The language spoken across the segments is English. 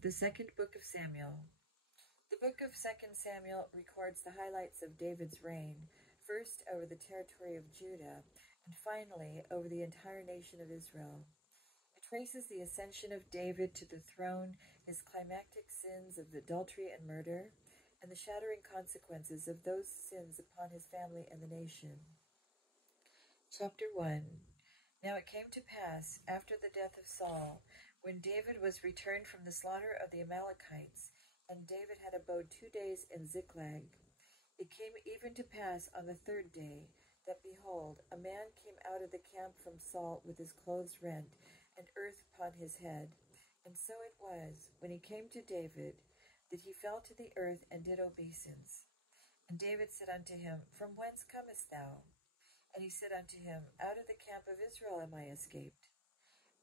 The second book of Samuel. The book of 2 Samuel records the highlights of David's reign, first over the territory of Judah, and finally over the entire nation of Israel. It traces the ascension of David to the throne, his climactic sins of adultery and murder, and the shattering consequences of those sins upon his family and the nation. Chapter 1. Now it came to pass, after the death of Saul, when David was returned from the slaughter of the Amalekites, and David had abode 2 days in Ziklag, it came even to pass on the 3rd day, that, behold, a man came out of the camp from Saul with his clothes rent, and earth upon his head. And so it was, when he came to David, that he fell to the earth and did obeisance. And David said unto him, From whence comest thou? And he said unto him, Out of the camp of Israel am I escaped.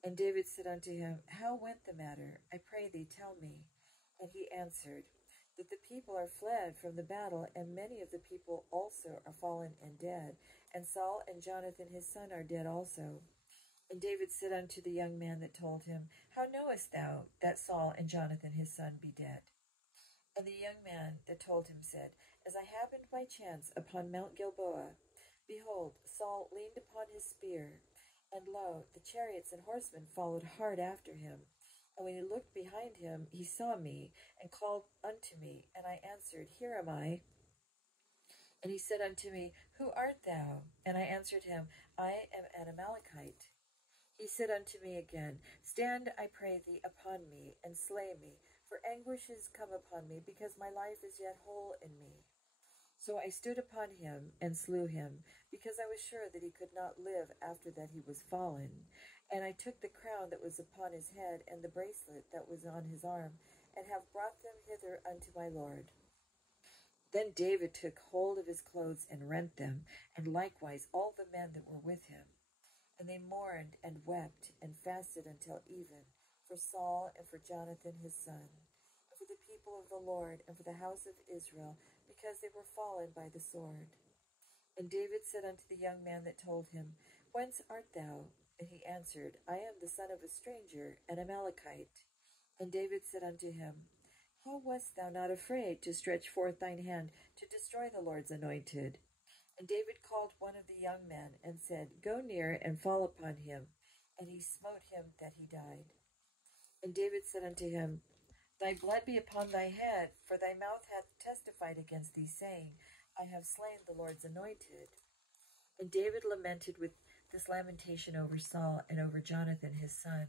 And David said unto him, How went the matter? I pray thee, tell me. And he answered, That the people are fled from the battle, and many of the people also are fallen and dead, and Saul and Jonathan his son are dead also. And David said unto the young man that told him, How knowest thou that Saul and Jonathan his son be dead? And the young man that told him said, As I happened by chance upon Mount Gilboa, behold, Saul leaned upon his spear, and lo, the chariots and horsemen followed hard after him. And when he looked behind him, he saw me, and called unto me, and I answered, Here am I. And he said unto me, Who art thou? And I answered him, I am an Amalekite. He said unto me again, Stand, I pray thee, upon me, and slay me, for anguish is come upon me, because my life is yet whole in me. So I stood upon him, and slew him, because I was sure that he could not live after that he was fallen. And I took the crown that was upon his head, and the bracelet that was on his arm, and have brought them hither unto my Lord. Then David took hold of his clothes, and rent them, and likewise all the men that were with him. And they mourned, and wept, and fasted until even, for Saul, and for Jonathan his son, and for the people of the Lord, and for the house of Israel, because they were fallen by the sword. And David said unto the young man that told him, Whence art thou? And he answered, I am the son of a stranger, an Amalekite. And David said unto him, How wast thou not afraid to stretch forth thine hand to destroy the Lord's anointed? And David called one of the young men, and said, Go near, and fall upon him. And he smote him that he died. And David said unto him, Thy blood be upon thy head, for thy mouth hath testified against thee, saying, I have slain the Lord's anointed. And David lamented with this lamentation over Saul and over Jonathan his son.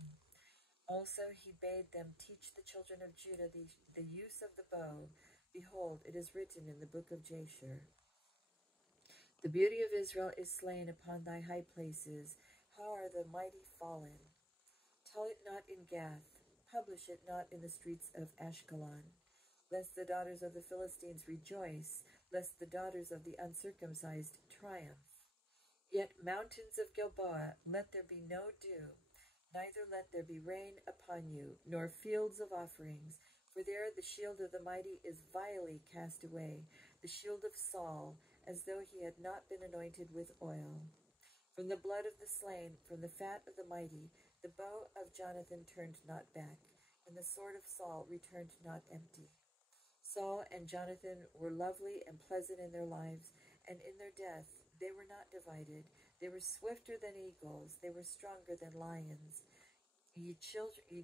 Also he bade them teach the children of Judah the use of the bow. Behold, it is written in the book of Jasher. The beauty of Israel is slain upon thy high places. How are the mighty fallen? Tell it not in Gath, publish it not in the streets of Ashkelon, lest the daughters of the Philistines rejoice, lest the daughters of the uncircumcised triumph. Yet, mountains of Gilboa, let there be no dew, neither let there be rain upon you, nor fields of offerings, for there the shield of the mighty is vilely cast away, the shield of Saul, as though he had not been anointed with oil. From the blood of the slain, from the fat of the mighty, the bow of Jonathan turned not back, and the sword of Saul returned not empty. Saul and Jonathan were lovely and pleasant in their lives, and in their death they were not divided. They were swifter than eagles, they were stronger than lions. Ye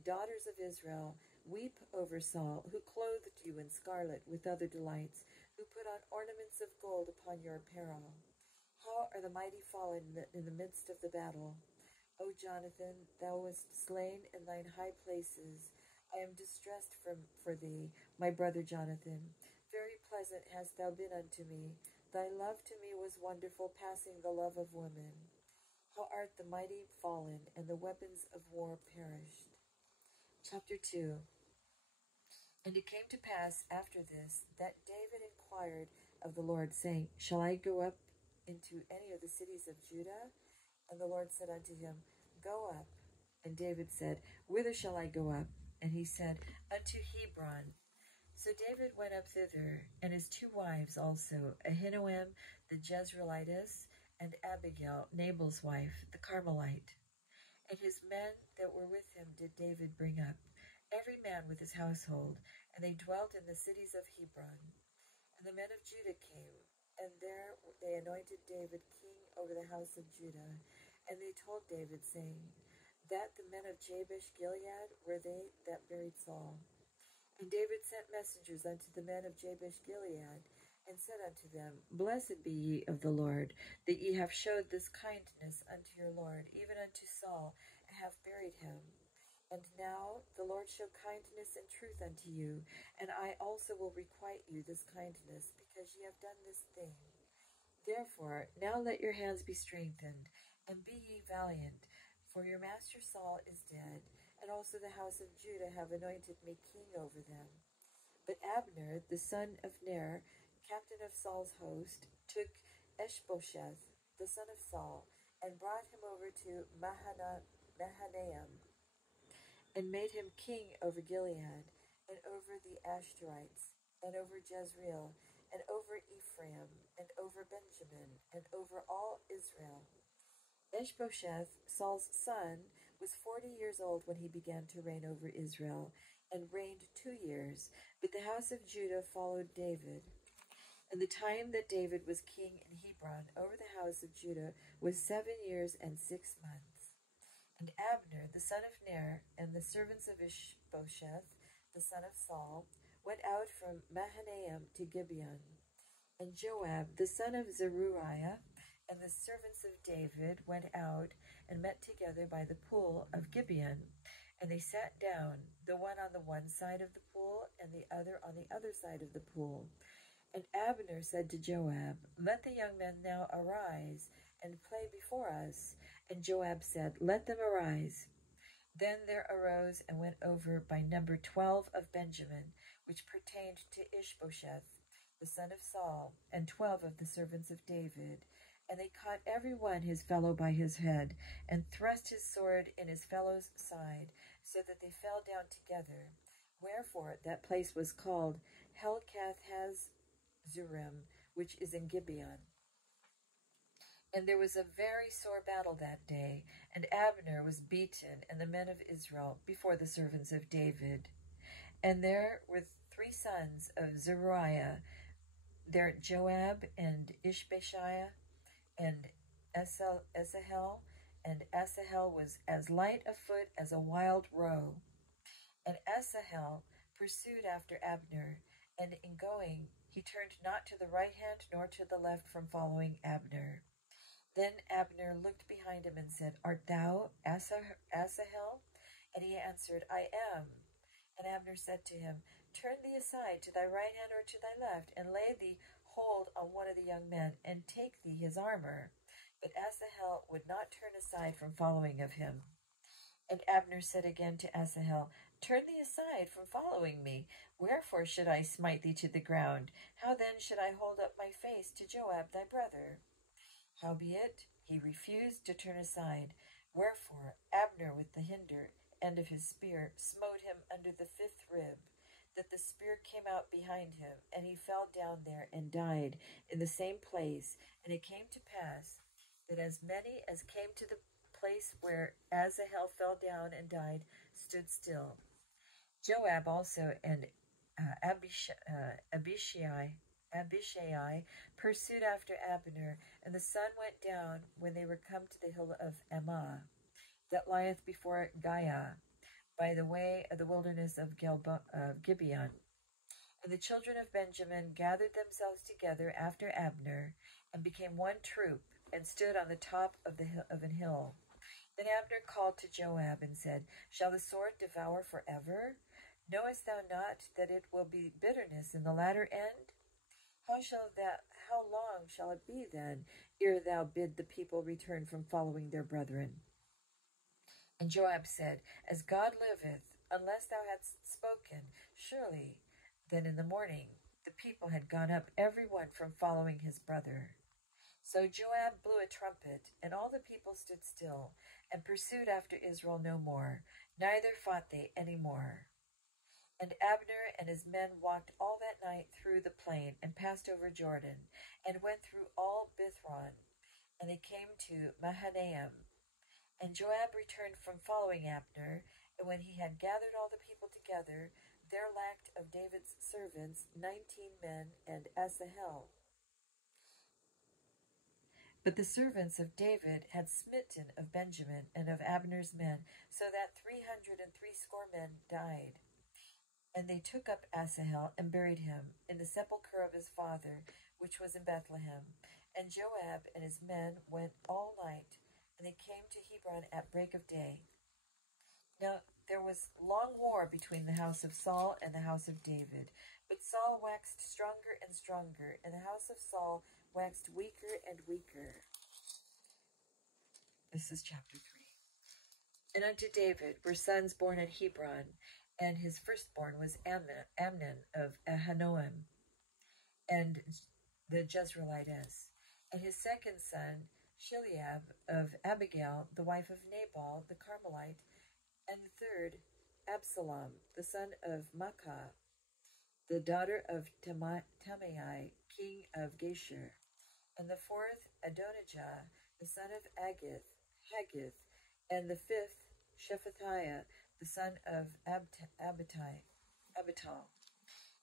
daughters of Israel, weep over Saul, who clothed you in scarlet with other delights, who put on ornaments of gold upon your apparel. How are the mighty fallen in the midst of the battle? O Jonathan, thou wast slain in thine high places. I am distressed for thee, my brother Jonathan. Very pleasant hast thou been unto me. Thy love to me was wonderful, passing the love of women. How art the mighty fallen, and the weapons of war perished. Chapter 2. And it came to pass after this, that David inquired of the Lord, saying, Shall I go up into any of the cities of Judah? And the Lord said unto him, Go up. And David said, Whither shall I go up? And he said, Unto Hebron. So David went up thither, and his 2 wives also, Ahinoam the Jezreelitess, and Abigail, Nabal's wife, the Carmelite. And his men that were with him did David bring up. every man with his household, and they dwelt in the cities of Hebron. And the men of Judah came, and there they anointed David king over the house of Judah. And they told David, saying, that the men of Jabesh Gilead were they that buried Saul. And David sent messengers unto the men of Jabesh Gilead, and said unto them, Blessed be ye of the Lord, that ye have showed this kindness unto your Lord, even unto Saul, and have buried him. And now the Lord show kindness and truth unto you, and I also will requite you this kindness, because ye have done this thing. Therefore now let your hands be strengthened, and be ye valiant, for your master Saul is dead, and also the house of Judah have anointed me king over them. But Abner, the son of Ner, captain of Saul's host, took Ishbosheth, the son of Saul, and brought him over to Mahanaim, and made him king over Gilead, and over the Ashterites, and over Jezreel, and over Ephraim, and over Benjamin, and over all Israel. Ishbosheth, Saul's son, was 40 years old when he began to reign over Israel, and reigned 2 years. But the house of Judah followed David. And the time that David was king in Hebron over the house of Judah was 7 years and 6 months. And Abner, the son of Ner, and the servants of Ishbosheth, the son of Saul, went out from Mahanaim to Gibeon. And Joab, the son of Zeruiah, and the servants of David went out and met together by the pool of Gibeon. And they sat down, the one on the one side of the pool, and the other on the other side of the pool. And Abner said to Joab, Let the young men now arise, and play before us. And Joab said, Let them arise. Then there arose and went over by number 12 of Benjamin, which pertained to Ishbosheth, the son of Saul, and 12 of the servants of David. And they caught every one his fellow by his head, and thrust his sword in his fellow's side, so that they fell down together. Wherefore that place was called Helkath-Hazurim, which is in Gibeon. And there was a very sore battle that day, and Abner was beaten, and the men of Israel, before the servants of David. And there were 3 sons of Zeruiah, there Joab, and Ishbeshiah, and Asahel, and Asahel was as light of foot as a wild roe. And Asahel pursued after Abner, and in going he turned not to the right hand nor to the left from following Abner. Then Abner looked behind him and said, Art thou Asahel? And he answered, I am. And Abner said to him, Turn thee aside to thy right hand or to thy left, and lay thee hold on one of the young men, and take thee his armor. But Asahel would not turn aside from following of him. And Abner said again to Asahel, Turn thee aside from following me. Wherefore should I smite thee to the ground? How then should I hold up my face to Joab thy brother? Howbeit he refused to turn aside. Wherefore Abner with the hinder end of his spear smote him under the 5th rib, that the spear came out behind him, and he fell down there and died in the same place. And it came to pass that as many as came to the place where Asahel fell down and died stood still. Joab also and Abishai pursued after Abner, and the sun went down when they were come to the hill of Ammah, that lieth before Giah, by the way of the wilderness of Gibeon. And the children of Benjamin gathered themselves together after Abner, and became one troop, and stood on the top of an hill. Then Abner called to Joab and said, Shall the sword devour forever? Knowest thou not that it will be bitterness in the latter end? How long shall it be then, ere thou bid the people return from following their brethren? And Joab said, As God liveth, unless thou hadst spoken, surely then in the morning the people had gone up every one from following his brother. So Joab blew a trumpet, and all the people stood still, and pursued after Israel no more, neither fought they any more. And Abner and his men walked all that night through the plain, and passed over Jordan, and went through all Bithron, and they came to Mahanaim. And Joab returned from following Abner, and And when he had gathered all the people together, there lacked of David's servants 19 men and Asahel. But the servants of David had smitten of Benjamin and of Abner's men, so that 360 men died. And they took up Asahel and buried him in the sepulchre of his father, which was in Bethlehem. And Joab and his men went all night, and they came to Hebron at break of day. Now there was long war between the house of Saul and the house of David, but Saul waxed stronger and stronger, and the house of Saul waxed weaker and weaker. This is chapter 3. And unto David were sons born at Hebron, and his firstborn was Amnon of Ahinoam, and the Jezreelitess, and his second son Chileab of Abigail, the wife of Nabal the Carmelite, and the third Absalom, the son of Maacah, the daughter of Tamai, king of Geshur, and the fourth Adonijah, the son of Haggith, and the fifth Shephatiah, the son of Abital,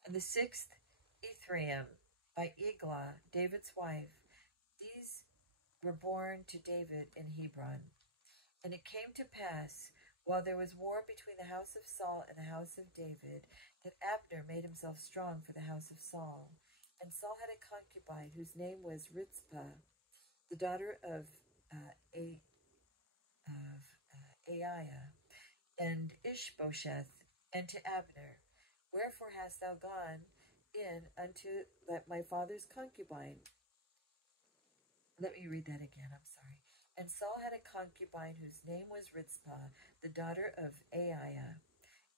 and the sixth Ephraim by Eglah, David's wife. These were born to David in Hebron. And it came to pass, while there was war between the house of Saul and the house of David, that Abner made himself strong for the house of Saul. And Saul had a concubine whose name was Rizpah, the daughter of Aiah, and Ishbosheth, and to Abner, Wherefore hast thou gone in unto my father's concubine? Let me read that again, I'm sorry. And Saul had a concubine whose name was Rizpah, the daughter of Aiah.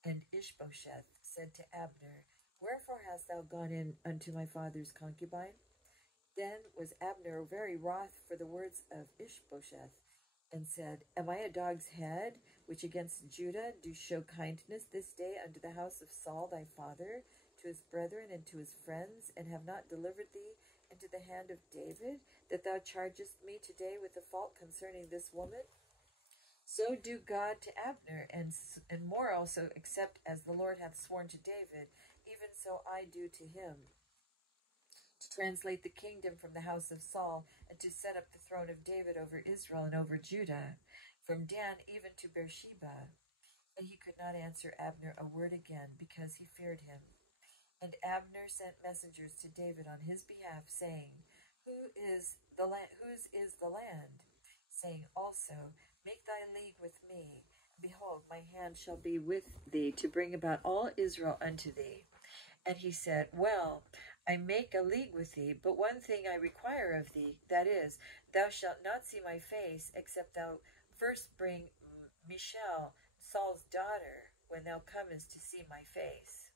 And Ishbosheth said to Abner, Wherefore hast thou gone in unto my father's concubine? Then was Abner very wroth for the words of Ishbosheth, and said, Am I a dog's head, which against Judah do show kindness this day unto the house of Saul thy father, to his brethren and to his friends, and have not delivered thee into the hand of David, that thou chargest me today with a fault concerning this woman? So do God to Abner, and more also, except as the Lord hath sworn to David, even so I do to him, to translate the kingdom from the house of Saul, and to set up the throne of David over Israel and over Judah, from Dan even to Beersheba. And he could not answer Abner a word again, because he feared him. And Abner sent messengers to David on his behalf, saying, Whose is the land? Saying also, Make thy league with me, and behold, my hand shall be with thee, to bring about all Israel unto thee. And he said, Well, I make a league with thee, but one thing I require of thee, that is, thou shalt not see my face, except thou first bring Michal, Saul's daughter, when thou comest to see my face.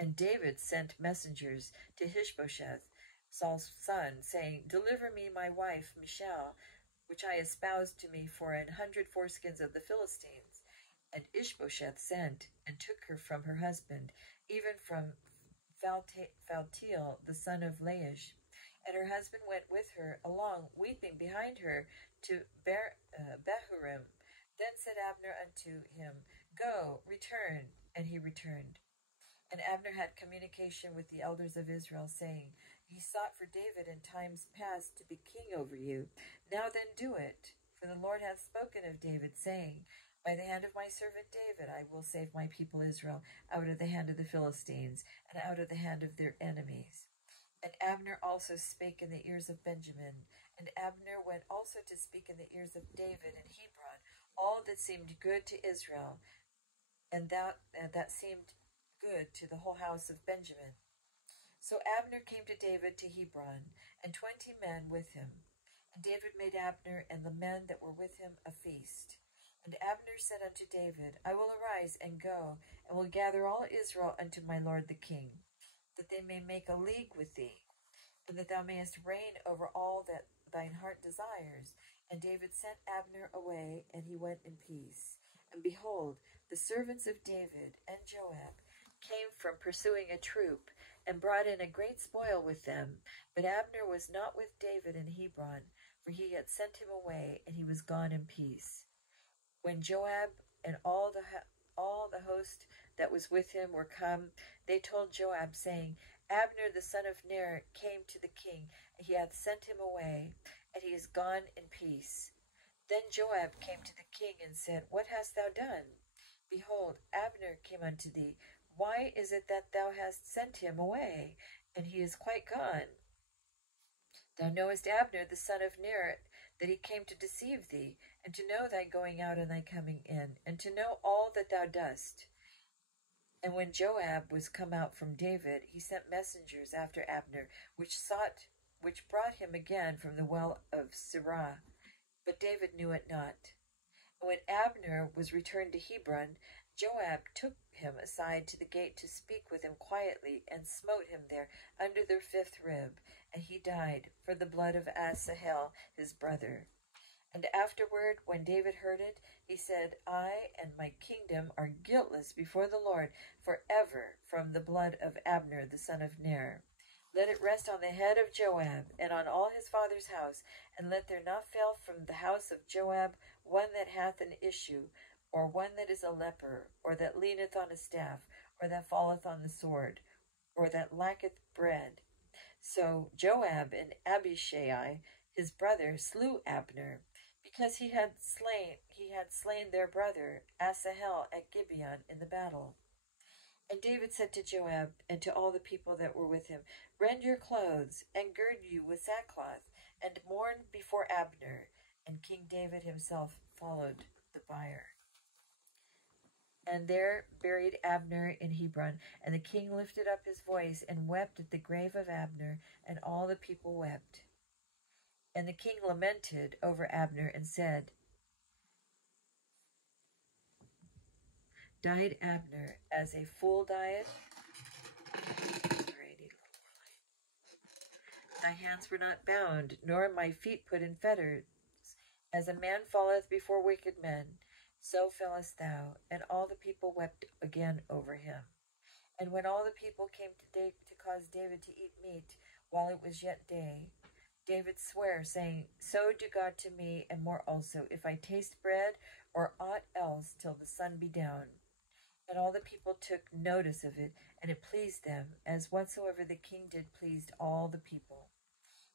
And David sent messengers to Ishbosheth, Saul's son, saying, Deliver me my wife Michal, which I espoused to me for 100 foreskins of the Philistines. And Ishbosheth sent, and took her from her husband, even from Phaltiel, the son of Laish. And her husband went with her along, weeping behind her, to Bahurim. Then said Abner unto him, Go, return. And he returned. And Abner had communication with the elders of Israel, saying, Ye sought for David in times past to be king over you. Now then do it. For the Lord hath spoken of David, saying, By the hand of my servant David I will save my people Israel out of the hand of the Philistines, and out of the hand of their enemies. And Abner also spake in the ears of Benjamin. And Abner went also to speak in the ears of David in Hebron, all that seemed good to Israel, and that seemed good to the whole house of Benjamin. So Abner came to David to Hebron, and 20 men with him. And David made Abner and the men that were with him a feast. And Abner said unto David, I will arise and go, and will gather all Israel unto my lord the king, that they may make a league with thee, and that thou mayest reign over all that thine heart desires. And David sent Abner away, and he went in peace. And behold, the servants of David and Joab came from pursuing a troop, and brought in a great spoil with them. But Abner was not with David in Hebron, for he had sent him away, and he was gone in peace. When Joab and all the host that was with him were come, they told Joab, saying, Abner the son of Ner came to the king, and he hath sent him away, and he is gone in peace. Then Joab came to the king and said, What hast thou done? Behold, Abner came unto thee. Why is it that thou hast sent him away, and he is quite gone? Thou knowest Abner the son of Ner, that he came to deceive thee, and to know thy going out and thy coming in, and to know all that thou dost. And when Joab was come out from David, he sent messengers after Abner, which brought him again from the well of Sirah. But David knew it not. And when Abner was returned to Hebron, Joab took him aside to the gate to speak with him quietly, and smote him there under the fifth rib, and he died for the blood of Asahel his brother. And afterward, when David heard it, he said, I and my kingdom are guiltless before the Lord forever from the blood of Abner the son of Ner. Let it rest on the head of Joab and on all his father's house, and let there not fail from the house of Joab one that hath an issue, or one that is a leper, or that leaneth on a staff, or that falleth on the sword, or that lacketh bread. So Joab and Abishai his brother slew Abner, because he had slain their brother Asahel at Gibeon in the battle. And David said to Joab and to all the people that were with him, Rend your clothes, and gird you with sackcloth, and mourn before Abner. And King David himself followed the bier. And there buried Abner in Hebron. And the king lifted up his voice and wept at the grave of Abner, and all the people wept. And the king lamented over Abner and said, Died Abner as a fool dieth? Thy hands were not bound, nor my feet put in fetters. As a man falleth before wicked men, so fellest thou. And all the people wept again over him. And when all the people came to cause David to eat meat, while it was yet day, David sware, saying, So do God to me, and more also, if I taste bread or aught else till the sun be down. And all the people took notice of it, and it pleased them, as whatsoever the king did pleased all the people.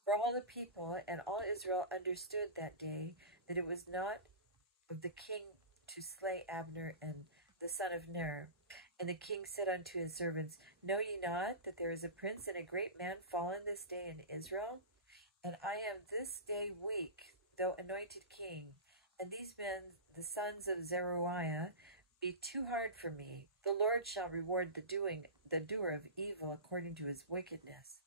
For all the people and all Israel understood that day that it was not of the king to slay Abner and the son of Ner. And the king said unto his servants, Know ye not that there is a prince and a great man fallen this day in Israel? And I am this day weak, though anointed king, and these men, the sons of Zeruiah, be too hard for me. The Lord shall reward the doer of evil according to his wickedness.